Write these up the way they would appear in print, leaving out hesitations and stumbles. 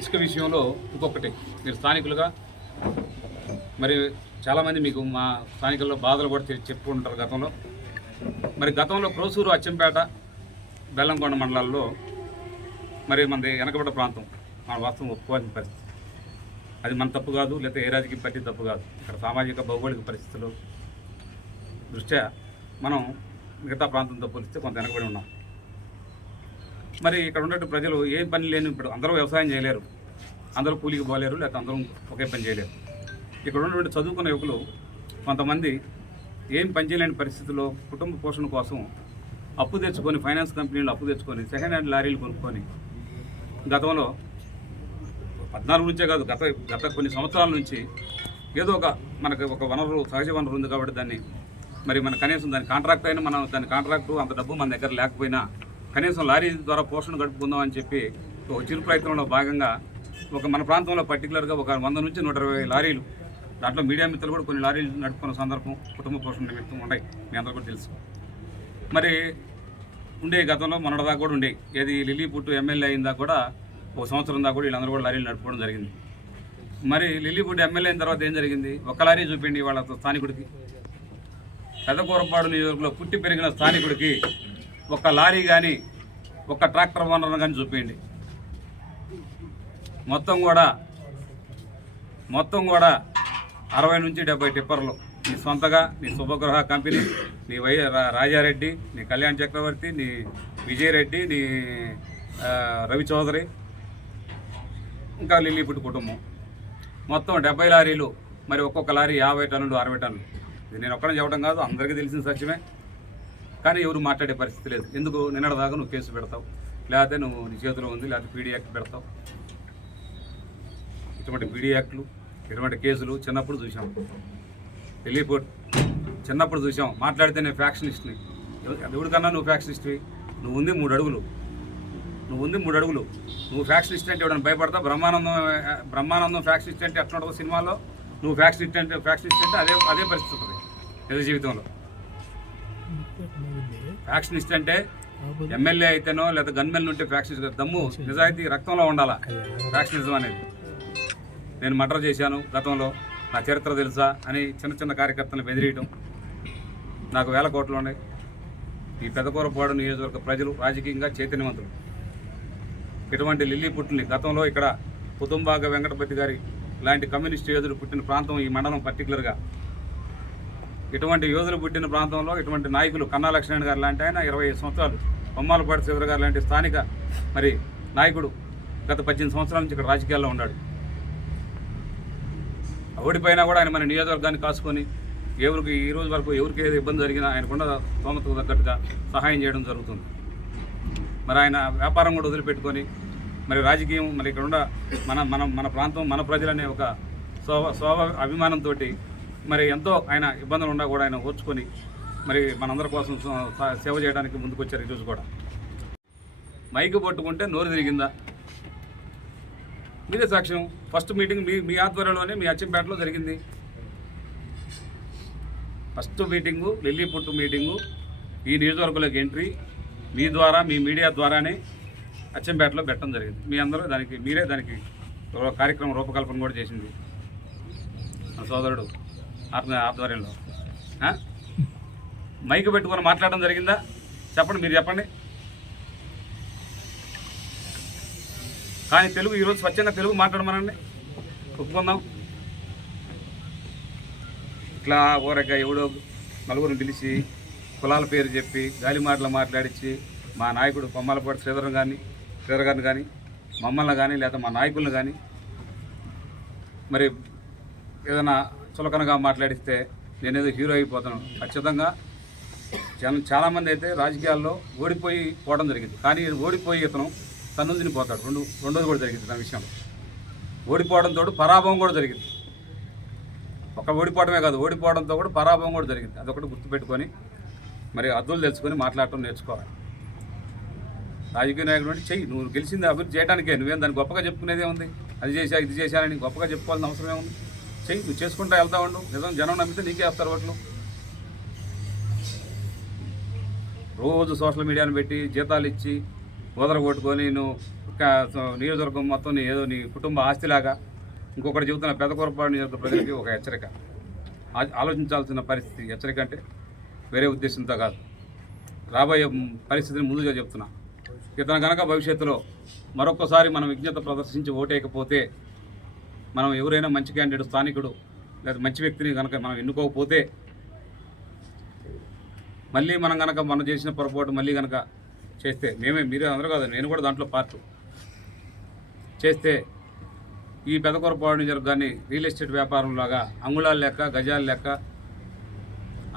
ఇసుక విషయంలో ఇంకొకటి మీరు స్థానికులుగా మరి చాలామంది మీకు మా స్థానికుల్లో బాధలు కూడా చెప్పుకుంటారు గతంలో. మరి గతంలో ప్రోసూరు, అచ్చంపేట, బెల్లంకొండ మండలాల్లో మరి మనది వెనకబడ్డ ప్రాంతం, మన వాస్తవం ఒప్పుకోవాల్సిన పరిస్థితి. అది మన తప్పు కాదు, లేకపోతే ఏ రాజకీయ పార్టీ తప్పు కాదు. ఇక్కడ సామాజిక భౌగోళిక పరిస్థితులు దృష్ట్యా మనం మిగతా ప్రాంతంతో పోలిస్తే కొంత వెనకబడి ఉన్నాం. మరి ఇక్కడ ఉన్నట్టు ప్రజలు ఏం పని లేని, ఇప్పుడు అందరూ వ్యవసాయం చేయలేరు, అందరూ కూలికి పోలేరు, లేకపోతే అందరూ ఒకే పని చేయలేరు. ఇక్కడ ఉన్నటువంటి చదువుకున్న యువకులు కొంతమంది ఏం పని చేయలేని పరిస్థితుల్లో కుటుంబ పోషణ కోసం అప్పు తెచ్చుకొని, ఫైనాన్స్ కంపెనీలు అప్పు తెచ్చుకొని సెకండ్ హ్యాండ్ లారీలు కొనుక్కొని గతంలో 14 నుంచే కాదు, గత కొన్ని సంవత్సరాల నుంచి ఏదో మనకు ఒక వనరు, సహజ వనరు ఉంది కాబట్టి దాన్ని మరి మన కనీసం దాని కాంట్రాక్ట్ అయినా, మనం దాని కాంట్రాక్టు అంత డబ్బు మన దగ్గర లేకపోయినా కనీసం లారీ ద్వారా పోషణ గడుపుకుందాం అని చెప్పి ఒక చిరు ప్రయత్నంలో భాగంగా మన ప్రాంతంలో పర్టికులర్గా ఒక 100 నుంచి 120 లారీలు, దాంట్లో మీడియా మిత్రులు కూడా కొన్ని లారీలు నడుపుకున్న సందర్భం కుటుంబ పోషణ నిమిత్తం ఉన్నాయి, మీ అందరూ కూడా తెలుసు. మరి ఉండే గతంలో మొన్నటిదాకా కూడా ఉండే, ఏది లిల్లీపుట్టు ఎమ్మెల్యే అయిందా కూడా ఒక సంవత్సరం దాకా కూడా వీళ్ళందరూ కూడా లారీలు నడుపుకోవడం జరిగింది. మరి లిల్లీపుట్టు ఎమ్మెల్యే అయిన తర్వాత ఏం జరిగింది? ఒక్క లారీ చూపిండి వాళ్ళ స్థానికుడికి, పెదకూరపాడు నియోజకవర్గంలో పుట్టి పెరిగిన స్థానికుడికి ఒక్క లారీ కానీ, ఒక్క ట్రాక్టర్ ఓనర్ కానీ చూపించండి. మొత్తం కూడా 60 నుంచి 70 టిప్పర్లు నీ సొంతగా, నీ శుభగృహ కంపెనీ, నీ రాజారెడ్డి, నీ కళ్యాణ్ చక్రవర్తి, నీ విజయరెడ్డి, నీ రవి చౌదరి, ఇంకా లిల్లీపుట్టు కుటుంబం, మొత్తం 70 లారీలు. మరి ఒక్కొక్క లారీ 50 టన్నులు, 60 టన్నులు. ఇది నేను ఒక్కడే చెప్పడం కాదు, అందరికీ తెలిసిన సత్యమే. కానీ ఎవరు మాట్లాడే పరిస్థితి లేదు. ఎందుకు? నిన్నటిదాకా నువ్వు కేసు పెడతావు, లేకపోతే నువ్వు నీ చేతిలో ఉంది, లేకపోతే పీడీ యాక్ట్ పెడతావు. ఇటువంటి పీడీ యాక్ట్లు, ఇటువంటి కేసులు చిన్నప్పుడు చూసాం. లిల్లీపుట్టు చిన్నప్పుడు చూసాం. మాట్లాడితే నేను ఫ్యాక్షనిస్ట్ని. ఎవరికన్నా నువ్వు ఫ్యాక్షనిస్ట్వి? నువ్వు ఉంది 3 అడుగులు, నువ్వు ఫ్యాక్షనిస్ట్ అంటే ఎవడన్నా భయపడతావు? బ్రహ్మానందం ఫ్యాక్షనిస్ట్ అంటే ఎట్లా ఉండవు సినిమాలో? నువ్వు ఫ్యాక్షనిస్ట్ అంటే అదే పరిస్థితి ఉంటుంది నిజ జీవితంలో. ఫ్యాక్షనిస్ట్ అంటే ఎమ్మెల్యే అయితేనో లేదా గన్మెన్ ఉంటే ఫ్యాక్షనిస్ట్. దమ్ము, నిజాయితీ రక్తంలో ఉండాలా ఫ్యాక్షనిజం అనేది. నేను మర్డర్ చేశాను గతంలో, నా చరిత్ర తెలుసా అని చిన్న కార్యకర్తలను బెదిరియటం. నాకు 1000 కోట్లు ఉన్నాయి. ఈ పెదకూరపాడు నియోజకవర్గ ప్రజలు రాజకీయంగా చైతన్యవంతులు. ఇటువంటి లిల్లీపుట్టుని గతంలో ఇక్కడ పుతుంబాగ వెంకటపతి గారి లాంటి కమ్యూనిస్టు యోధులు పుట్టిన ప్రాంతం ఈ మండలం పర్టికులర్గా. ఇటువంటి యోధులు పుట్టిన ప్రాంతంలో ఇటువంటి నాయకులు, కన్నా లక్ష్మణ్ గారు లాంటి ఆయన 20 సంవత్సరాలు, బొమ్మాలపాటి శ్రీధర్ గారు లాంటి స్థానిక మరి నాయకుడు గత 18 సంవత్సరాల నుంచి ఇక్కడ రాజకీయాల్లో ఉన్నాడు. ఓడిపోయినా కూడా ఆయన మన నియోజకవర్గాన్ని కాసుకొని ఎవరికి ఈ రోజు వరకు ఎవరికి ఏదో ఇబ్బంది జరిగినా ఆయనకున్న స్తోమతకు తగ్గట్టుగా సహాయం చేయడం జరుగుతుంది. మరి ఆయన వ్యాపారం కూడా వదిలిపెట్టుకొని మరి రాజకీయం, మరి ఇక్కడ ఉన్న మన ప్రాంతం, మన ప్రజలనే ఒక అభిమానంతో మరి ఎంతో ఆయన ఇబ్బందులు ఉన్నా కూడా ఆయన ఓర్చుకొని మరి మనందరి కోసం సేవ చేయడానికి ముందుకు వచ్చారు. ఈరోజు కూడా మైకు పట్టుకుంటే నోరు తిరిగిందా? మీదే సాక్ష్యం. ఫస్ట్ మీటింగ్ మీ ఆధ్వర్యంలోనే మీ అచ్చంపేటలో జరిగింది. ఫస్ట్ మీటింగు, లిల్లీపుట్టు మీటింగు, ఈ నియోజకవర్గంలోకి ఎంట్రీ మీ ద్వారా, మీ మీడియా ద్వారానే అచ్చంపేటలో పెట్టడం జరిగింది. మీ అందరూ మీరే దానికి కార్యక్రమం రూపకల్పన కూడా చేసింది మన సోదరుడు ఆధ్వర్యంలో. మైకు పెట్టుకొని మాట్లాడడం జరిగిందా? చెప్పండి, మీరు చెప్పండి. కానీ తెలుగు ఈరోజు స్వచ్ఛంగా తెలుగు మాట్లాడమనండి, ఒప్పుకుందాం. ఇట్లా ఊరగా ఎవడో నలుగురిని పిలిచి కులాల పేరు చెప్పి గాలి మాటలు మాట్లాడించి మా నాయకుడు బొమ్మాలపాటి శ్రీధర్ గారిని కానీ మమ్మల్ని కానీ లేదా మా నాయకులను కానీ మరి ఏదైనా చులకనగా మాట్లాడిస్తే నేనేదో హీరో అయిపోతాను. ఖచ్చితంగా చాలామంది అయితే రాజకీయాల్లో పోవడం జరిగింది. కానీ ఓడిపోయి ఇతను తన్నుందిని పోతాడు. రెండోది కూడా జరిగింది తన విషయంలో. ఓడిపోవడంతో పరాభవం కూడా జరిగింది. ఒక ఓడిపోవడమే కాదు, ఓడిపోవడంతో కూడా పరాభవం కూడా జరిగింది. అదొకటి గుర్తుపెట్టుకొని మరి అద్దులు తెలుసుకొని మాట్లాడటం నేర్చుకోవాలి. రాజకీయ నాయకుడు అంటే చెయ్యి, నువ్వు గెలిచింది అభివృద్ధి చేయడానికే, నువ్వేం దాన్ని గొప్పగా చెప్పుకునేదే ఉంది. అది చేశా ఇది చేశానని గొప్పగా చెప్పుకోవాల్సిన అవసరమే ఉంది. చెయ్యి, నువ్వు చేసుకుంటా వెళ్తా ఉండు. నిజం జనం నమ్మితే నీకే వేస్తారు ఓట్లు. రోజు సోషల్ మీడియాను పెట్టి జీతాలు ఇచ్చి ఓదర కొట్టుకొని నువ్వు నియోజకవర్గం మొత్తం ఏదో నీ కుటుంబ ఆస్తిలాగా ఇంకొకటి చెబుతున్న పెదకూరపాడు నియోజకవర్గ ప్రజలకి ఒక హెచ్చరిక. ఆలోచించాల్సిన పరిస్థితి. హెచ్చరిక అంటే వేరే ఉద్దేశంతో కాదు, రాబోయే పరిస్థితిని ముందుగా చెప్తున్నా. ఇతను కనుక భవిష్యత్తులో మరొకసారి మనం విజ్ఞత ప్రదర్శించి ఓటేయకపోతే, మనం ఎవరైనా మంచి క్యాండిడేట్ స్థానికుడు లేదా మంచి వ్యక్తిని కనుక మనం ఎన్నుకోకపోతే, మళ్ళీ మనం చేసిన పొరపాటు మళ్ళీ కనుక చేస్తే, మీరే అందరూ కాదు, నేను కూడా దాంట్లో పార్ట్ చేస్తే, ఈ పెదకూరపాడు నియోజకవర్గాన్ని రియల్ ఎస్టేట్ వ్యాపారంలాగా అంగుళాల లెక్క గజాల లెక్క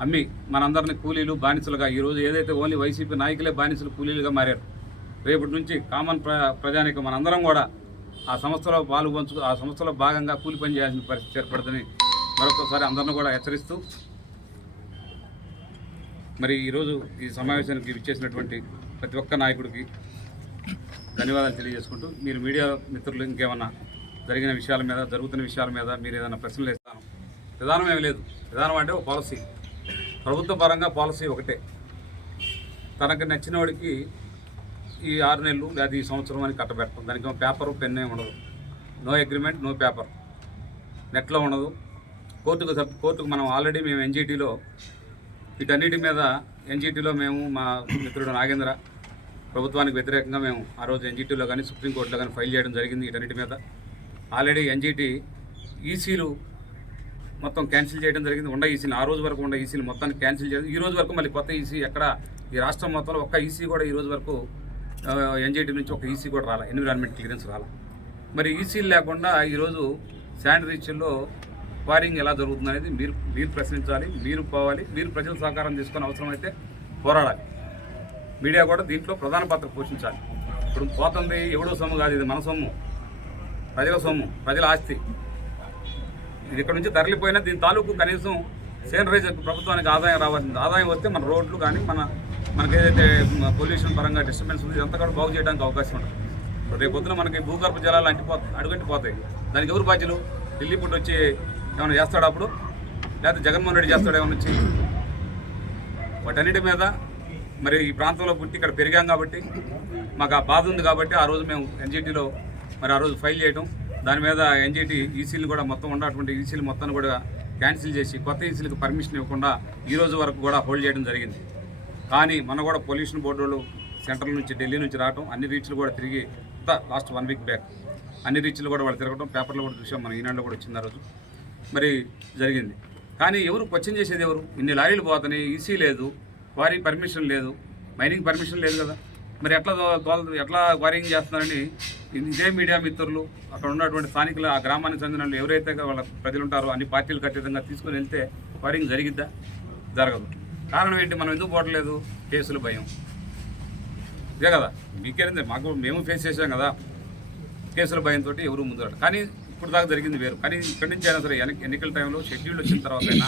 అమ్మి మనందరినీ కూలీలు బానిసలుగా, ఈరోజు ఏదైతే ఓన్లీ వైసీపీ నాయకులే బానిసలు కూలీలుగా మారారు, రేపటి నుంచి కామన్ ప్రజానికం మనందరం కూడా ఆ సంస్థలో ఆ సంస్థలో భాగంగా కూలి పని చేయాల్సిన పరిస్థితి ఏర్పడుతుందని మరొకసారి అందరిని కూడా హెచ్చరిస్తూ, మరి ఈరోజు ఈ సమావేశానికి విచ్చేసినటువంటి ప్రతి ఒక్క నాయకుడికి ధన్యవాదాలు తెలియజేసుకుంటూ, మీరు మీడియా మిత్రులు ఇంకేమన్నా జరిగిన విషయాల మీద, జరుగుతున్న విషయాల మీద మీరు ఏదైనా ప్రశ్నలు ఇస్తాను. విధానం ఏమి లేదు. విధానం అంటే ఒక పాలసీ, ప్రభుత్వ పరంగా పాలసీ ఒకటే. తనకు నచ్చిన వాడికి ఈ 6 నెలలు లేదా ఈ సంవత్సరం అని కట్టబెడతాం. దానికి పేపరు పెన్నే ఉండదు. No agreement, no paper. నెట్లో ఉండదు. కోర్టుకు మనం ఆల్రెడీ మేము ఎన్జీటీలో వీటన్నిటి మీద మేము మా మిత్రుడు నాగేంద్ర ప్రభుత్వానికి వ్యతిరేకంగా మేము ఆ రోజు ఎన్జీటీలో కానీ సుప్రీంకోర్టులో కానీ ఫైల్ చేయడం జరిగింది. వీటన్నిటి మీద ఆల్రెడీ ఎన్జీటీ ఈసీలు మొత్తం క్యాన్సిల్ చేయడం జరిగింది. ఆ రోజు వరకు ఉన్న ఈసీలు మొత్తాన్ని క్యాన్సిల్ చేయడం. ఈ రోజు వరకు మళ్ళీ కొత్త ఈసీ ఎక్కడ ఈ రాష్ట్రం మొత్తంలో ఒక్క ఈసీ కూడా ఈ రోజు వరకు ఎన్జీటీ నుంచి ఒక ఈసీ కూడా రాలా, ఎన్విరాన్మెంట్ క్లియరెన్స్ రాలా. మరి ఈసీలు లేకుండా ఈరోజు శాండ్ రీచ్ల్లో క్వారింగ్ ఎలా జరుగుతుంది అనేది మీరు ప్రశ్నించాలి, మీరు పోవాలి, మీరు ప్రజల సహకారం తీసుకొని అవసరమైతే పోరాడాలి. మీడియా కూడా దీంట్లో ప్రధాన పాత్ర పోషించాలి. ఇప్పుడు పోతుంది ఎవడో సొమ్ము కాదు, ఇది మన సొమ్ము, ప్రజల సొమ్ము, ప్రజల ఆస్తి. ఇది ఇక్కడ నుంచి తరలిపోయినా దీని తాలూకు కనీసం సేనరైజర్ ప్రభుత్వానికి ఆదాయం రావాల్సింది. ఆదాయం వస్తే మన రోడ్లు కానీ మనకి ఏదైతే పొల్యూషన్ పరంగా డిస్టర్బెన్స్ ఉంది ఇదంతా కూడా బాగు చేయడానికి అవకాశం ఉంటుంది. రేపు పొద్దున మనకి భూగర్భ జలాలు అడుగంటిపోతాయి. దానికి ఎవరు బాధ్యులు? ఢిల్లీ పుట్టి వచ్చి ఏమైనా చేస్తాడు అప్పుడు, లేకపోతే జగన్మోహన్ రెడ్డి చేస్తాడు ఏమైనా వచ్చి? వాటన్నిటి మీద మరి ఈ ప్రాంతంలో పుట్టి ఇక్కడ పెరిగాం కాబట్టి మాకు ఆ బాధ ఉంది కాబట్టి ఆ రోజు మేము ఎన్జీటీలో ఆ రోజు ఫైల్ చేయడం, దాని మీద ఎన్జీటీ ఈసీలు కూడా మొత్తం ఉన్నటువంటి ఈసీలు మొత్తాన్ని కూడా క్యాన్సిల్ చేసి కొత్త ఈసీలకు పర్మిషన్ ఇవ్వకుండా ఈ రోజు వరకు కూడా హోల్డ్ చేయడం జరిగింది. కానీ కూడా పొల్యూషన్ బోర్డు వాళ్ళు సెంట్రల్ నుంచి ఢిల్లీ నుంచి రావడం, అన్ని రీచ్లు కూడా తిరిగి లాస్ట్ 1 వీక్ బ్యాక్ అన్ని రీచ్లు కూడా వాళ్ళు తిరగడం, పేపర్లో కూడా చూసాం, మన ఈనాడులో కూడా వచ్చింది ఆ రోజు మరి జరిగింది. కానీ ఎవరు క్వశ్చన్ చేసేది ఎవరు? ఇన్ని లారీలు పోతున్నాయి, ఈసీ లేదు, క్వారింగ్ పర్మిషన్ లేదు, మైనింగ్ పర్మిషన్ లేదు కదా, మరి ఎట్లా క్వారింగ్ చేస్తున్నారని ఇదే మీడియా మిత్రులు అక్కడ ఉన్నటువంటి స్థానికులు ఆ గ్రామానికి చెందిన వాళ్ళు ఎవరైతే వాళ్ళ ప్రజలు ఉంటారో అన్ని పార్టీలకు అతీతంగా తీసుకొని వెళ్తే క్వారింగ్ జరిగిద్దా? జరగదు. కారణం ఏంటి? మనం ఎందుకు పోవట్లేదు? కేసులు భయం. ఇదే కదా మీకేంది, మేము ఫేస్ చేసాం కదా, కేసుల భయంతో ఎవరు ముందు. కానీ ఇప్పుడు దాకా జరిగింది వేరు. కానీ ఇక్కడి నుంచి అయినా సరే ఎన్నికల టైంలో షెడ్యూల్ వచ్చిన తర్వాత అయినా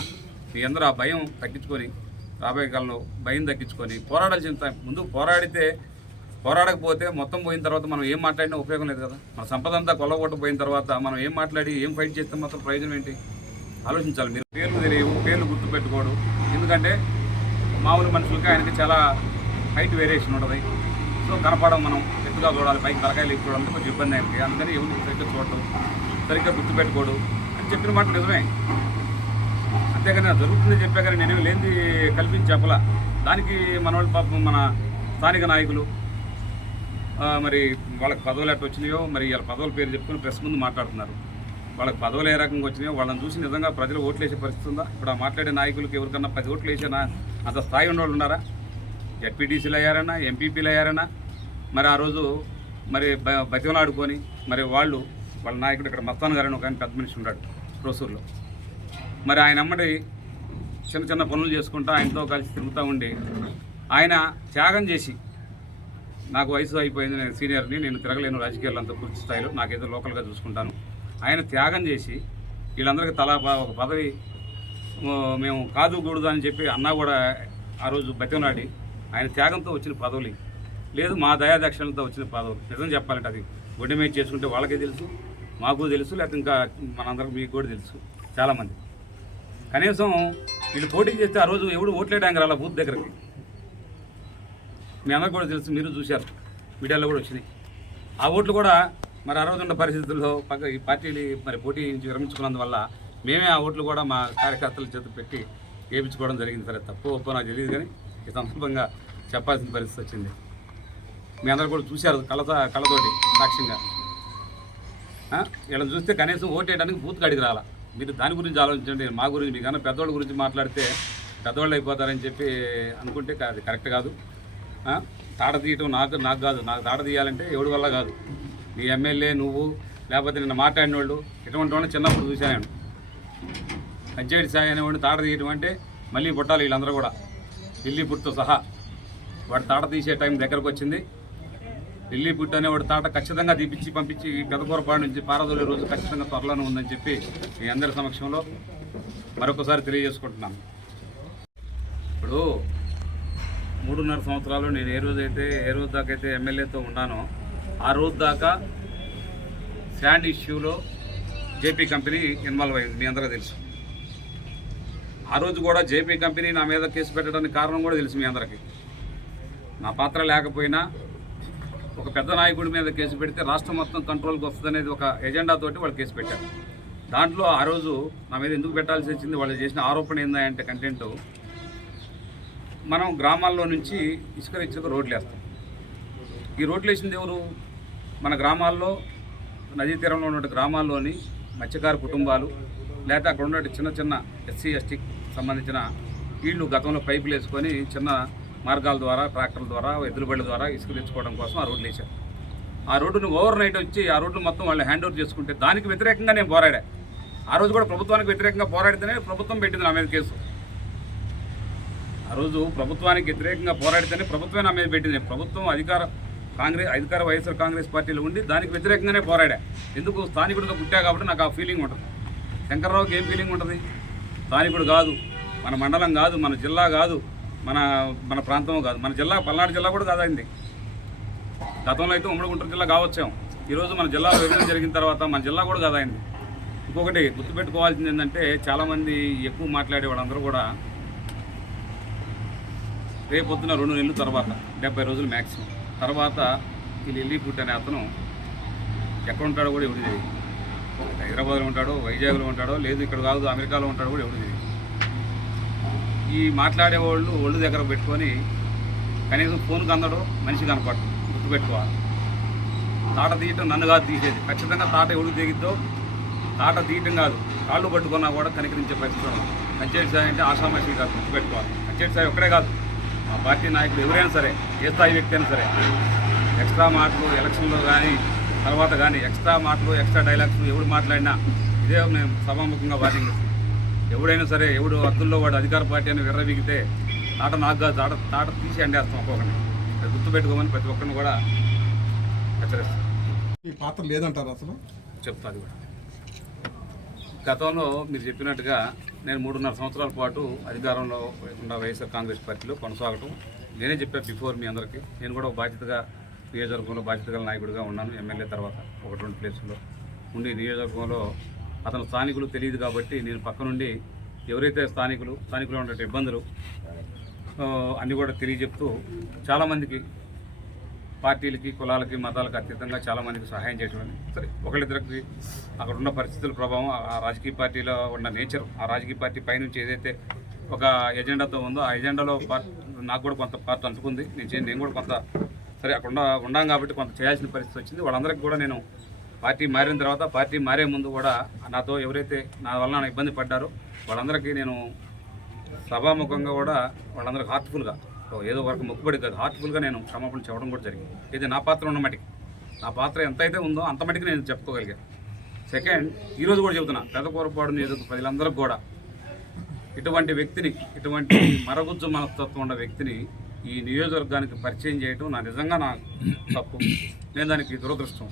మీ అందరూ ఆ భయం తగ్గించుకొని, రాబోయే కాలంలో భయం తగ్గించుకొని పోరాడాల్సిన ముందు పోరాడకపోతే మొత్తం పోయిన తర్వాత మనం ఏం మాట్లాడినా ఉపయోగం లేదు కదా. మన సంపద అంతా కొల్లగొట్టు పోయిన తర్వాత మనం ఏం మాట్లాడి ఏం ఫైట్ చేస్తే మాత్రం ప్రయోజనం ఏంటి? ఆలోచించాలి. మీరు పేర్లు తెలియవు, పేర్లు గుర్తుపెట్టుకోడు. ఎందుకంటే మామూలు మనుషులకి ఆయనకి చాలా హైట్ వేరియేషన్ ఉంటుంది. సో కనపడడం, మనం ఎత్తుగా చూడాలి, పైకి తలకాయలు ఎక్కువ చూడాలంటే కొంచెం ఇబ్బంది ఆయనకి. అందుకని ఎవరిని సరిగ్గా చూడటం, సరిగ్గా గుర్తుపెట్టుకోడు అని చెప్పిన మాట నిజమే. అంతేగాని జరుగుతుందని చెప్పా కానీ నేనేమి లేనిది కల్పించి చెప్పలా. దానికి మన వాళ్ళు పాపం మన స్థానిక నాయకులు మరి వాళ్ళకి పదవులు ఎట్లా వచ్చినాయో, మరి వాళ్ళ పదవుల పేరు చెప్పుకొని ప్రెస్ ముందు మాట్లాడుతున్నారు. వాళ్ళకి పదవులు ఏ రకంగా వచ్చినాయో వాళ్ళని చూసి నిజంగా ప్రజలు ఓట్లు వేసే పరిస్థితి ఉందా? ఇప్పుడు ఆ మాట్లాడే నాయకులకి ఎవరికన్నా 10 ఓట్లు వేసేనా అంత స్థాయి ఉన్నవాళ్ళు ఉన్నారా? జడ్పీటీసీలు అయ్యారన్నా, ఎంపీపీలు అయ్యారన్నా. మరి ఆ రోజు మరి బతిమలాడుకొని మరి వాళ్ళ నాయకుడు ఇక్కడ మస్తాన్ గారని ఒక ఆయన పెద్ద మనిషి ఉన్నాడు ప్రోసూరులో. మరి ఆయన అమ్మడి చిన్న చిన్న పనులు చేసుకుంటూ ఆయనతో కలిసి తిరుగుతూ ఉండి ఆయన త్యాగం చేసి, నాకు వయసు అయిపోయింది, నేను సీనియర్ని, నేను తిరగలేను రాజకీయాల్లో అంత పూర్తి స్థాయిలో, నాకేదో లోకల్గా చూసుకుంటాను, ఆయన త్యాగం చేసి వీళ్ళందరికీ తలా ఒక పదవి మేము కాదు కూడదు అని చెప్పి అన్నా కూడా ఆ రోజు బతిమలాడి ఆయన త్యాగంతో వచ్చిన పదవులు లేదు, మా దయాదక్షిణలతో వచ్చిన పదవులు. నిజం చెప్పాలంటే అది గుడ్డ మీద చేసుకుంటే వాళ్ళకే తెలుసు, మాకు తెలుసు, లేకపోతే ఇంకా మనందరికి మీకు కూడా తెలుసు. చాలామంది కనీసం వీళ్ళు పోటీ చేస్తే ఆ రోజు ఎవడు ఓట్లేయడానికి రాలా బూత్ దగ్గరికి. మీ అందరికి కూడా తెలుసు, మీరు చూశారు. మీడియాలో కూడా వచ్చినాయి. ఆ ఓట్లు కూడా మరి ఆ రోజు ఉన్న పరిస్థితుల్లో ఈ పార్టీలు మరి పోటీ నుంచి విరమించుకున్నందువల్ల మేమే ఆ ఓట్లు కూడా మా కార్యకర్తల చేత పెట్టి వేయించుకోవడం జరిగింది. సరే తప్పు ఒప్పో నాకు తెలియదు, కానీ ఈ సందర్భంగా చెప్పాల్సిన పరిస్థితి వచ్చింది. మీ అందరూ కూడా చూశారు కళ్ళతోటి సాక్ష్యంగా. వీళ్ళని చూస్తే కనీసం ఓటు వేయడానికి బూత్కి అడిగి రాలా. మీరు దాని గురించి ఆలోచించండి. మా గురించి మీకన్నా పెద్దవాళ్ళ గురించి మాట్లాడితే పెద్దవాళ్ళు అయిపోతారని చెప్పి అనుకుంటే అది కరెక్ట్ కాదు. తాట తీయటం నాకు కాదు. నాకు తాట తీయాలంటే ఎవడి వల్ల కాదు. నీ ఎమ్మెల్యే నువ్వు లేకపోతే నిన్న మాట్లాడిన వాళ్ళు ఇటువంటి వాళ్ళని చిన్నప్పుడు చూశాను. కంచేటి సాయి అనేవాడిని తాట తీయటం అంటే మళ్ళీ పుట్టాలి వీళ్ళందరూ కూడా, ఢిల్లీ పుట్టుతో సహా. వాడు తాట తీసే టైం దగ్గరకు వచ్చింది. ఢిల్లీ పుట్టు అనేవాడు తాట ఖచ్చితంగా తీపిచ్చి పంపించి పెదకూరపాడు నుంచి పారదోలే రోజు ఖచ్చితంగా త్వరలోనే ఉందని చెప్పి మీ అందరి సమక్షంలో మరొకసారి తెలియజేసుకుంటున్నాను. ఇప్పుడు 3.5 సంవత్సరాలు నేను ఏ రోజు దాకా అయితే ఎమ్మెల్యేతో ఉన్నానో ఆ రోజు దాకా శాండ్ ఇష్యూలో జేపీ కంపెనీ ఇన్వాల్వ్ అయింది, మీ అందరికీ తెలుసు. ఆ రోజు కూడా జేపీ కంపెనీ నా మీద కేసు పెట్టడానికి కారణం కూడా తెలుసు మీ అందరికీ. నా పాత్ర లేకపోయినా ఒక పెద్ద నాయకుడి మీద కేసు పెడితే రాష్ట్రం మొత్తం కంట్రోల్కి వస్తుంది అనేది ఒక ఎజెండాతోటి వాళ్ళు కేసు పెట్టారు. దాంట్లో ఆ రోజు నా మీద ఎందుకు పెట్టాల్సి వచ్చింది, వాళ్ళు చేసిన ఆరోపణ ఏందంటే కంటెంట్, మనం గ్రామాల్లో నుంచి ఇసుక రీచ్లకు రోడ్లు వేస్తాం. ఈ రోడ్లు వేసింది ఎవరు? మన గ్రామాల్లో నదీ తీరంలో ఉన్న గ్రామాల్లోని మత్స్యకార కుటుంబాలు, లేకపోతే అక్కడ ఉన్న చిన్న చిన్న ఎస్సీ ఎస్టీకి సంబంధించిన వీళ్ళు గతంలో పైపులు వేసుకొని చిన్న మార్గాల ద్వారా, ట్రాక్టర్ల ద్వారా, ఎద్దుల బళ్ళ ద్వారా ఇసుక తెచ్చుకోవడం కోసం ఆ రోడ్లు వేశారు. ఆ రోడ్డును ఓవర్ నైట్ వచ్చి ఆ రోడ్లు మొత్తం వాళ్ళు హ్యాండ్ ఓవర్ చేసుకుంటే దానికి వ్యతిరేకంగా నేను పోరాడా. ఆ రోజు కూడా ప్రభుత్వానికి వ్యతిరేకంగా పోరాడితేనే ప్రభుత్వం పెట్టింది నా మీద కేసు. ఆ రోజు ప్రభుత్వానికి వ్యతిరేకంగా పోరాడితేనే ప్రభుత్వమే నా మీద పెట్టింది. ప్రభుత్వం అధికార వైఎస్ఆర్ కాంగ్రెస్ పార్టీలో ఉండి దానికి వ్యతిరేకంగానే పోరాడా. ఎందుకు? స్థానికుడిగా పుట్టా కాబట్టి నాకు ఆ ఫీలింగ్ ఉంటుంది. శంకర్రావుకి ఏం ఫీలింగ్ ఉంటుంది? స్థానికుడు కాదు, మన మండలం కాదు, మన జిల్లా కాదు, మన ప్రాంతం కాదు, మన జిల్లా పల్నాడు జిల్లా కూడా కాదైంది. గతంలో అయితే ఉమ్మడి గుంటూరు జిల్లా కావచ్చాం. ఈరోజు మన జిల్లా విభజన జరిగిన తర్వాత మన జిల్లా కూడా కాదైంది. ఇంకొకటి గుర్తుపెట్టుకోవాల్సింది ఏంటంటే, చాలామంది ఎక్కువ మాట్లాడే వాళ్ళందరూ కూడా రేపొద్దున 2 నెలల తర్వాత 70 రోజులు మ్యాక్సిమం తర్వాత ఈ ఢిల్లీ పుట్టి అనే అతను ఎక్కడ ఉంటాడో కూడా ఎవరు తెలియదు. హైదరాబాద్లో ఉంటాడో, వైజాగ్లో ఉంటాడో, లేదు ఇక్కడ కాదు అమెరికాలో ఉంటాడో కూడా ఎవరు తెలియదు. ఈ మాట్లాడేవాళ్ళు ఒళ్ళు దగ్గర పెట్టుకొని కనీసం ఫోన్కి అందడో మనిషి కనపడదు. గుర్తుపెట్టుకోవాలి. తాట తీయటం నన్ను కాదు తీసేది. ఖచ్చితంగా తాట ఎవడు దిగిద్దో తాట తీయటం కాదు, కాళ్ళు పట్టుకున్నా కూడా కనికరించే పరిస్థితి. కంచేటి సాయి అంటే ఆషామాషి కాదు, గుర్తుపెట్టుకోవాలి. కంచేటి సాయి ఒక్కడే కాదు, మా పార్టీ నాయకులు ఎవరైనా సరే, ఏ స్థాయి వ్యక్తి అయినా సరే, ఎక్స్ట్రా మాటలు ఎలక్షన్లో కానీ తర్వాత కానీ ఎక్స్ట్రా మాటలు ఎక్స్ట్రా డైలాగ్స్ ఎవడు మాట్లాడినా ఇదే మేము సభాముఖంగా వార్నింగ్ ఇస్తాం. ఎవడైనా సరే, ఎవడు అద్దుల్లో వాడు అధికార పార్టీ అని విర్రవీగితే తాట నాకు కాదు, తాట తీసి అండేస్తాం ఒక్కొక్కరిని. అది గుర్తుపెట్టుకోమని ప్రతి ఒక్కరిని కూడా హెచ్చరిస్తాం. ఈ పాత్ర లేదంటారు అసలు? చెప్తా. అది కూడా గతంలో మీరు చెప్పినట్టుగా నేను 3.5 సంవత్సరాల పాటు అధికారంలో ఉన్న వైఎస్ఆర్ కాంగ్రెస్ పార్టీలో కొనసాగటం నేనే చెప్పాను బిఫోర్ మీ అందరికీ. నేను కూడా బాధ్యతగా నియోజకవర్గంలో బాధ్యతగల నాయకుడిగా ఉన్నాను. ఎమ్మెల్యే తర్వాత 1-2 ప్లేసుల్లో ఉండి నియోజకవర్గంలో అతను స్థానికులు తెలియదు కాబట్టి నేను పక్క నుండి ఎవరైతే స్థానికులు ఉండే ఇబ్బందులు అన్నీ కూడా తెలియజెప్తూ చాలామందికి, పార్టీలకి, కులాలకి, మతాలకు అతీతంగా చాలామందికి సహాయం చేయడం. సరే, ఒకళ్ళిద్దరికి అక్కడ ఉన్న పరిస్థితుల ప్రభావం, ఆ రాజకీయ పార్టీలో ఉన్న నేచర్, ఆ రాజకీయ పార్టీ పైనుంచి ఏదైతే ఒక ఎజెండాతో ఉందో ఆ ఎజెండాలో నాకు కూడా కొంత పార్ట్ అంటుకుంది. నేను కూడా కొంత సరే అక్కడ ఉన్నాం కాబట్టి కొంత చేయాల్సిన పరిస్థితి వచ్చింది. వాళ్ళందరికీ కూడా నేను పార్టీ మారిన తర్వాత, పార్టీ మారే ముందు కూడా నాతో ఎవరైతే నా వల్ల ఇబ్బంది పడ్డారో వాళ్ళందరికీ నేను సభాముఖంగా కూడా వాళ్ళందరికీ హార్ట్ఫుల్గా, ఏదో వరకు మొక్కుబడి కాదు, హార్ట్ఫుల్గా నేను క్షమాపణ చెప్పడం కూడా జరిగింది. ఇది నా పాత్ర ఉన్న మటుకి, నా పాత్ర ఎంతైతే ఉందో అంత మటుకు నేను చెప్పుకోగలిగాను. సెకండ్, ఈరోజు కూడా చెబుతున్నా, పెదకూరపాడు నియోజక ప్రజలందరికీ కూడా ఇటువంటి వ్యక్తిని, ఇటువంటి మరగుజ్జు మనస్తత్వం ఉన్న వ్యక్తిని ఈ నియోజకవర్గానికి పరిచయం చేయటం నిజంగా నా తప్పు. నేను దానికి దురదృష్టం.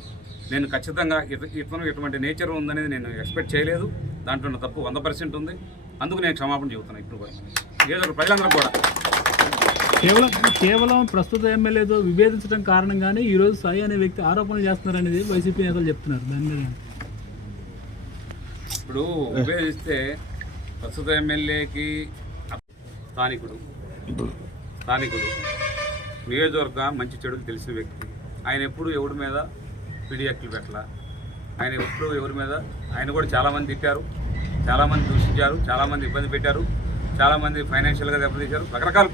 నేను ఖచ్చితంగా ఇతను ఎటువంటి నేచర్ ఉందనేది నేను ఎక్స్పెక్ట్ చేయలేదు. దాంట్లో నా తప్పు 100% ఉంది. అందుకు నేను క్షమాపణ చెబుతున్నాను ఇప్పుడు కూడా నియోజకవర్గ ప్రజలందరూ కూడా. కేవలం ప్రస్తుత ఎమ్మెల్యేతో విభేదించడం కారణంగానే ఈరోజు సాయి అనే వ్యక్తి ఆరోపణలు చేస్తున్నారనేది వైసీపీ నేతలు చెప్తున్నారు. దాని మీద ఇప్పుడు విభేదిస్తే ప్రస్తుత ఎమ్మెల్యేకి స్థానికుడు నియోజకవర్గ మంచి చెడులు తెలిసిన వ్యక్తి, ఆయన ఎప్పుడు ఎవరి మీద పిడియక్కులు పెట్టాల, ఆయన ఎప్పుడు ఎవరి మీద ఆయన కూడా చాలామంది తిట్టారు, చాలామంది దూషించారు, చాలామంది ఇబ్బంది పెట్టారు, చాలామంది ఫైనాన్షియల్గా దెబ్బతీశారు. రకరకాల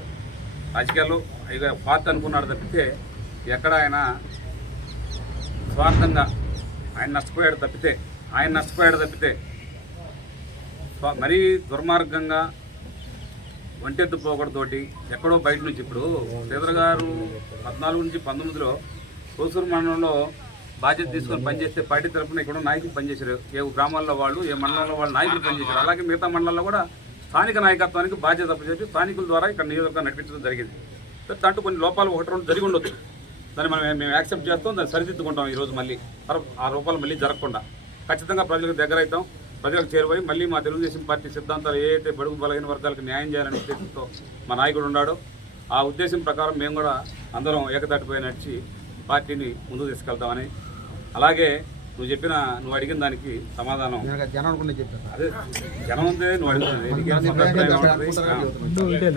రాజకీయాల్లో ఇక పార్టీ అనుకున్నాడు తప్పితే ఎక్కడ ఆయన స్వార్థంగా ఆయన నష్టపోయాడు తప్పితే మరీ దుర్మార్గంగా ఒంటెత్తు పోకడతోటి ఎక్కడో బయట నుంచి ఇప్పుడు శ్రీధర్ గారు 14 నుంచి 19లో కోసూరు మండలంలో బాధ్యత తీసుకొని పనిచేస్తే పార్టీ తరఫున ఇక్కడ నాయకులు పనిచేశారు. ఏ గ్రామాల్లో వాళ్ళు, ఏ మండలంలో వాళ్ళు నాయకులు పనిచేశారు. అలాగే మిగతా మండలాల్లో కూడా స్థానిక నాయకత్వానికి బాధ్యత అప్పచెప్పి స్థానికుల ద్వారా ఇక్కడ నియోజకవర్గం నడిపించడం జరిగింది. దాంట్లో కొన్ని లోపాలు 1-2 జరిగి ఉండొచ్చు. దాన్ని మేము యాక్సెప్ట్ చేస్తాం, దాన్ని సరిదిద్దుకుంటాం. ఈరోజు మళ్ళీ ఆ రూపాలు మళ్ళీ జరగకుండా ఖచ్చితంగా ప్రజలకు దగ్గర అవుతాం, ప్రజలకు చేరువై మళ్ళీ మా తెలుగుదేశం పార్టీ సిద్ధాంతాలు ఏదైతే బడుగు బలహీన వర్గాలకు న్యాయం చేయాలనే ఉద్దేశంతో మా నాయకుడు ఉన్నాడో ఆ ఉద్దేశం ప్రకారం మేము కూడా అందరం ఏకతాటిపై నడిచి పార్టీని ముందుకు తీసుకెళ్తామని, అలాగే నువ్వు అడిగిన దానికి సమాధానం అదే జనం ఉందే నువ్వు అడుగుతుంది.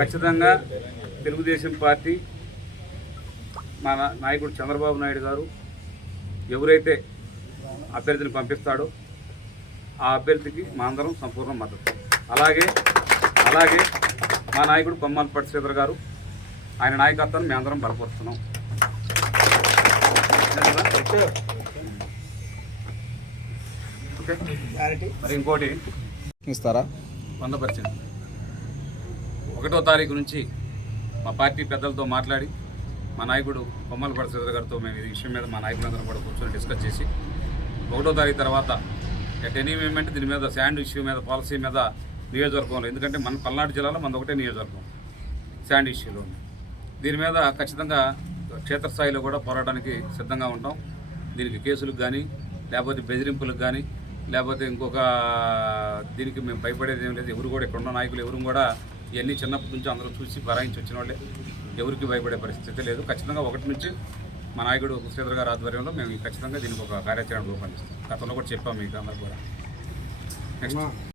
ఖచ్చితంగా తెలుగుదేశం పార్టీ మన నాయకుడు చంద్రబాబు నాయుడు గారు ఎవరైతే అభ్యర్థిని పంపిస్తాడో ఆ అభ్యర్థికి మా అందరం సంపూర్ణ మద్దతు. అలాగే మా నాయకుడు కొమ్మాలపాటి శ్రీధర్ గారు ఆయన నాయకత్వాన్ని మేము అందరం బలపరుస్తున్నాం. ఓకే, మరి ఇంకోటి ఇస్తారా 100%. 1వ తారీఖు నుంచి మా పార్టీ పెద్దలతో మాట్లాడి మా నాయకుడు కొమ్మలపాటి శ్రీధర్ గారితో మేము ఈ విషయం మీద మా నాయకులందరం కూడా కూర్చొని డిస్కస్ చేసి 1వ తారీఖు తర్వాత ఎట్ ఎనీ మూమెంట్ దీని మీద శాండ్ ఇష్యూ మీద, పాలసీ మీద నియోజకవర్గంలో, ఎందుకంటే మన పల్నాడు జిల్లాలో మనది ఒకటే నియోజకవర్గం శాండ్ ఇష్యూలో ఉంది. దీని మీద ఖచ్చితంగా క్షేత్రస్థాయిలో కూడా పోరాటానికి సిద్ధంగా ఉంటాం. దీనికి కేసులకు కానీ, లేకపోతే బెదిరింపులకు కానీ, లేకపోతే ఇంకొక దీనికి మేము భయపడేది ఏం లేదు. ఎవరు కూడా ఇక్కడ ఉన్న నాయకులు ఎవరు కూడా ఇవన్నీ చిన్నప్పటి నుంచి అందరూ చూసి భరాయించి వచ్చిన వాళ్ళే, ఎవరికి భయపడే పరిస్థితి లేదు. ఖచ్చితంగా 1 నుంచి మా నాయకుడు శ్రీధర్ గారి ఆధ్వర్యంలో మేము ఖచ్చితంగా దీనికి ఒక కార్యాచరణ రూపొందిస్తాం. గతంలో కూడా చెప్పాము మీకు అందరూ కూడా. నెక్స్ట్